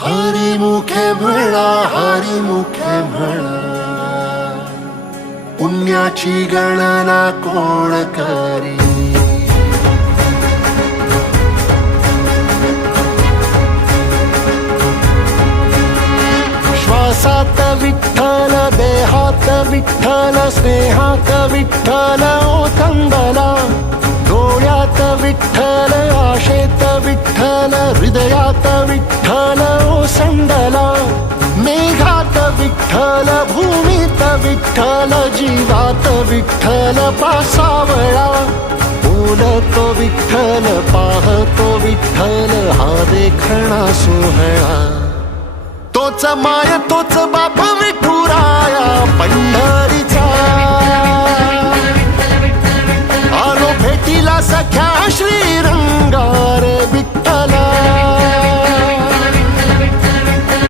हरी मुखे म्हणा, हरी मुखे म्हणा, पुण्याची गणना कोण करी. श्वासात विठ्ठल, देहात विठ्ठल, स्नेहात विठ्ठल ओथंबला. डोळ्यात विठ्ठल, आशेत विठ्ठल, हृदयात विठ्ठल ओसंडला. मेघात विठ्ठल, भूमीत विठ्ठल, जीवात विठ्ठल पासावळा. बोलतो विठ्ठल, पाहतो विठ्ठल, हा देखणा सोहळा. तोच माय तोच बाप